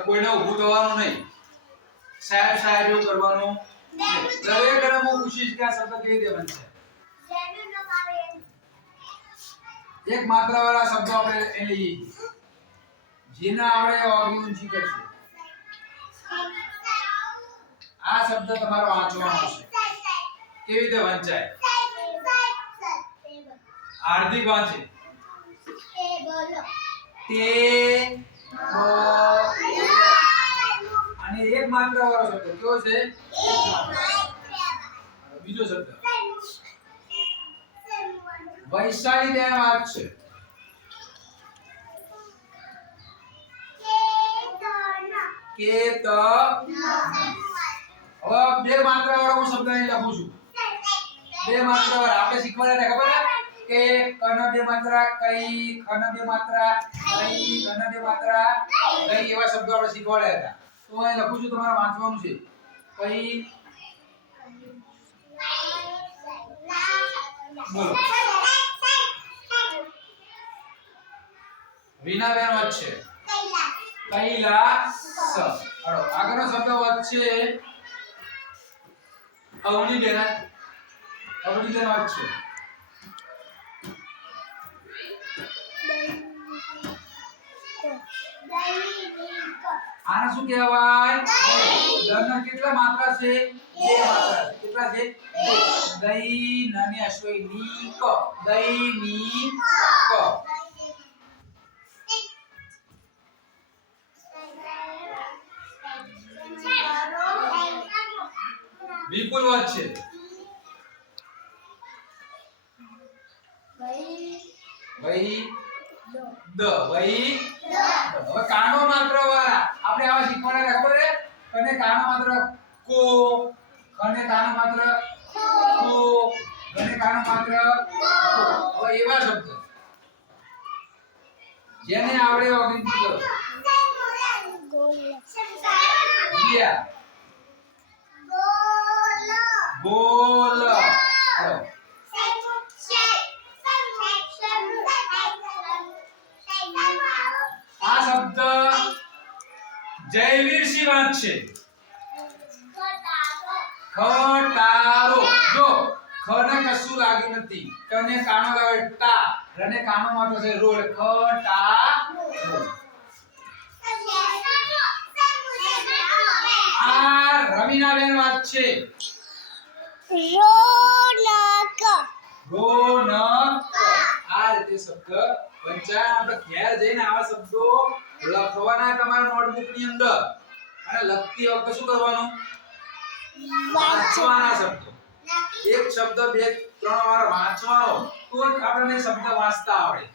કોઈને ઊભું થવાનું નહીં. સાહેબ સાહેબ, એવું કરવાનું કુશીશ કે આ શબ્દ કેવી રીતે બનશે એક માત્ર વાળા શબ્દો આપણે એ જેને આપણે ઓગળી ઊંચી કરશે. આ શબ્દ તમારો વાંચવાનો છે કેવી રીતે વંચાય? હાર્દિક વાંચે. તે અને એક માત્ર વાળો શબ્દ કયો છે? બીજો શબ્દ. વૈશાલી બે વાત કે ત? હવે બે માત્ર વાળો હું શબ્દ અહીં લખું છું. બે માત્ર વાળા આપણે શીખવાડ્યા હતા ખબર છે? કે કન બે માત્ર, કઈ, ખન બે માત્ર, કઈ, ઘન બે માત્ર, કઈ એવા શબ્દો આપણે શીખવાડ્યા હતા. તો અહીં લખું છું તમારે વાંચવાનું છે. કઈ? બોલો. વિનાબેન વચ્ચે. કૈલાસ. હળો આગળનો શબ્દ વચ્ચે અવની બેન અવની બેન વચ્ચે આને શું કહેવાય? દરના કેટલા માત્રા છે? બે માત્રા છે. કેટલા છે? બે. દઈ નાની અશ્વઈ ની વાત છે? દ. હવે કાનો માત્ર વાળા. આપણે આવા શીખવાના ખબર છે કને કાનો માત્ર કો કને કાનો માત્ર કો કને કાનો માત્ર કો હવે એવા શબ્દ. જેને આવડે એવા કરો. ગયા બોલ. આ શબ્દ જયવીરસિંહ વાંચશે ખટારો. જો ખને કશું લાગ્યું નથી. કને કાનો લાગે ટા. રને કાનો માટે છે રોડ. ખટા આ રમીના બેન વાત છે. રોનક. આ રીતે શબ્દ વંચાય આપણે ઘેર જઈને આવા શબ્દો લખવાના તમારા નોટબુકની અંદર. અને લખતી વખતે શું કરવાનું? વાંચવાના શબ્દો. એક શબ્દ બે ત્રણ વાર વાંચવાનો. તો જ આપણને શબ્દ વાંચતા આવડે.